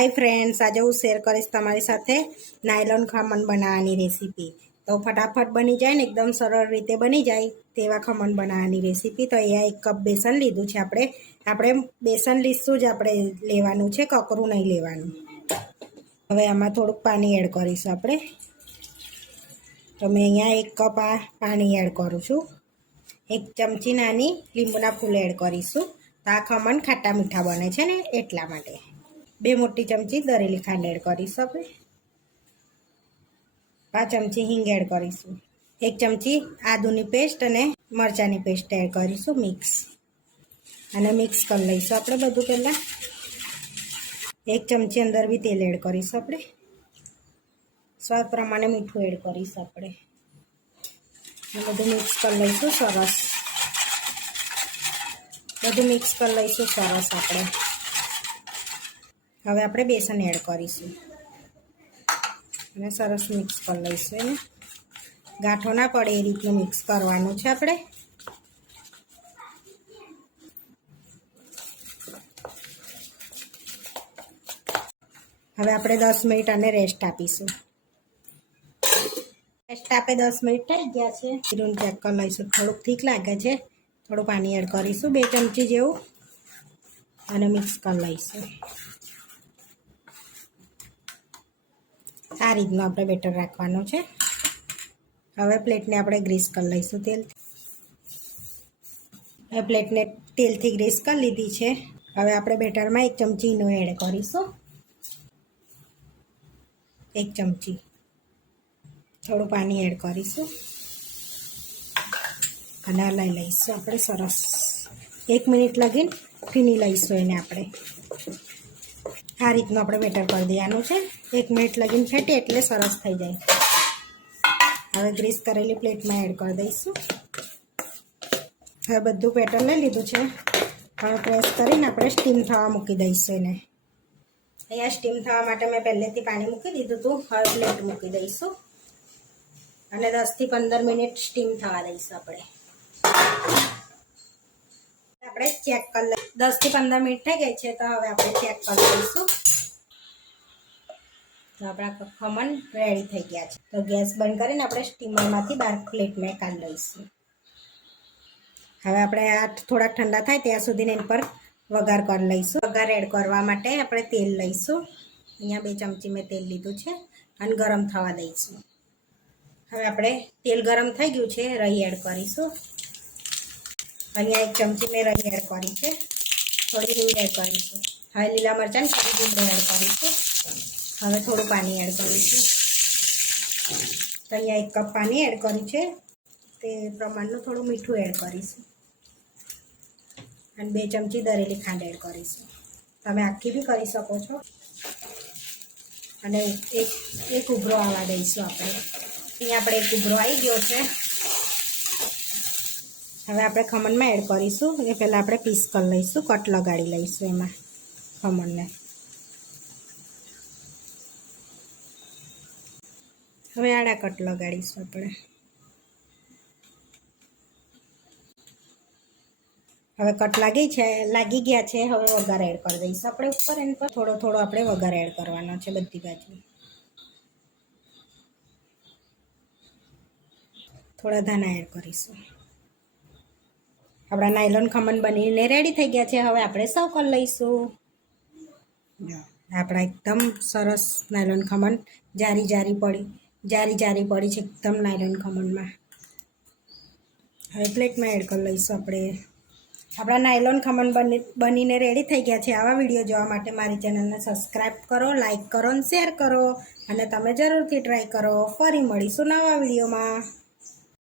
Hi friends, आज हूँ शेर करीश तमारी साथे नायलोन खमण बनाववानी रेसिपी। तो फटाफट बनी जाए ने एकदम सरल रीते बनी जाए तेवा खमण बनाववानी रेसिपी। तो अहींया 1 कप बेसन लीधुं छे। આપણે બેસન લીધું જ આપણે લેવાનું છે, કકરું નહીં લેવાનું। હવે આમાં થોડુંક પાણી એડ કરીશું આપણે। તો મેં અહીંયા 1 કપ આ પાણી એડ કરું છું। 1 ચમચી નાની લીંબુના ફૂલ એડ કરીશું। તો આ ખમણ ખાટા મીઠા બને છે ને એટલા માટે। 2 મોટી ચમચી દરેલી ખાંડ એડ કરીશું આપણે। 5 ચમચી હિંગ એડ કરીશું। 1 ચમચી આદુની પેસ્ટ અને મરચાંની પેસ્ટ એડ કરીશું મિક્સ। અને મિક્સ કરી લઈશું આપણે બધું। પહેલાં 1 ચમચી અંદર બી તેલ એડ કરીશું આપણે। સ્વાદ પ્રમાણે મીઠું એડ કરીશું આપણે। બધું મિક્સ કરી લઈશું સરસ। બધું મિક્સ કરી લઈશું સરસ આપણે। હવે આપણે બેસન એડ કરીશું અને સરસ મિક્સ કરી લઈશું। એને ગાંઠો ના પડે એ રીતનું મિક્સ કરવાનું છે આપણે। હવે આપણે 10 મિનિટ આને રેસ્ટ આપીશું। રેસ્ટ આપે 10 મિનિટ થઈ ગયા છે। જીરું ચેક કરી લઈશું, થોડુંક ઠીક લાગે છે। થોડું પાણી એડ કરીશું 2 ચમચી જેવું અને મિક્સ કરી લઈશું। આ રીતનું આપણે બેટર રાખવાનું છે। હવે પ્લેટને આપણે ગ્રીસ કરી લઈશું તેલ। હવે પ્લેટને તેલથી ગ્રીસ કરી લીધી છે। હવે આપણે બેટરમાં 1 ચમચી ઈનો એડ કરીશું। 1 ચમચી થોડું પાણી એડ કરીશું અને હલાવી લઈશું આપણે સરસ। 1 મિનિટ લગીને ફીણી લઈશું એને આપણે। આ રીતનું આપણે બેટર કરી દેવાનું છે। 1 મિનિટ લગીને ફેટી એટલે સરસ થઈ જાય। હવે ગ્રીસ કરેલી પ્લેટમાં એડ કરી દઈશું। હવે બધું બેટર લઈ લીધું છે। હવે પ્રેસ કરીને આપણે સ્ટીમ થવા મૂકી દઈશું એને। અહીંયા સ્ટીમ થવા માટે મેં પહેલેથી પાણી મૂકી દીધું હતું। હવે પ્લેટ મૂકી દઈશું અને 10 થી 15 મિનિટ સ્ટીમ થવા દઈશું આપણે। ચેક કરી લઈએ 10 થી 15 મિનિટ થઈ ગઈ છે। તો હવે આપણે ચેક કરી લઈશું। તો આપણા ખમણ રેડી થઈ ગયા છે। તો ગેસ બંધ કરીને આપણે સ્ટીમરમાંથી બહાર પ્લેટમાં કાઢી લઈશું। હવે આપણે આ થોડા ઠંડા થાય ત્યાં સુધી એની પર વઘાર કરી લઈશું। વઘાર એડ કરવા માટે આપણે તેલ લઈશું। અહીંયા 2 ચમચી મેં તેલ લીધું છે અને ગરમ થવા દઈશું। હવે આપણે તેલ ગરમ થઈ ગયું છે, રાઈ એડ કરીશું। અહીંયા 1 ચમચી મેં રાઈ એડ કરી છે। થોડી હિંગ એડ કરીશું। હવે લીલા મરચાં થોડી લીંબુ એડ કરીશું। હવે થોડું પાણી એડ કરીશું। તો અહીંયા 1 કપ પાણી એડ કર્યું છે, તે પ્રમાણનું થોડું મીઠું એડ કરીશું અને 2 ચમચી દરેલી ખાંડ એડ કરીશું। તમે આખી બી કરી શકો છો। અને એક ઉભરો આવવા દઈશું આપણે। અહીંયા આપણે એક ઉભરો આવી ગયો છે। હવે આપણે ખમણમાં એડ કરીશું। એ પહેલાં આપણે પીસ કરી લઈશું, કટ લગાડી લઈશું એમાં ખમણને। હવે આડા કટ લગાડીશું આપણે। હવે કટ લાગી ગયા છે। હવે વઘાર એડ કરી દઈશું આપણે ઉપર। એની પર થોડો થોડો આપણે વઘાર એડ કરવાનો છે બધી બાજુ। થોડા ધાણા એડ કરીશું। આપણા નાયલોન ખમણ બનીને રેડી થઈ ગયા છે। હવે આપણે સર્વ કરી લઈશું। આપણા એકદમ સરસ નાયલોન ખમણ જારી જારી પડી છે એકદમ નાયલોન ખમણમાં। હવે પ્લેટમાં એડ કરી લઈશું આપણે। આપણા નાયલોન ખમણ બનીને રેડી થઈ ગયા છે। આવા વિડીયો જોવા માટે મારી ચેનલને સબસ્ક્રાઈબ કરો, લાઈક કરો અને શેર કરો અને તમે જરૂરથી ટ્રાય કરો। ફરી મળીશું નવા વિડીયોમાં।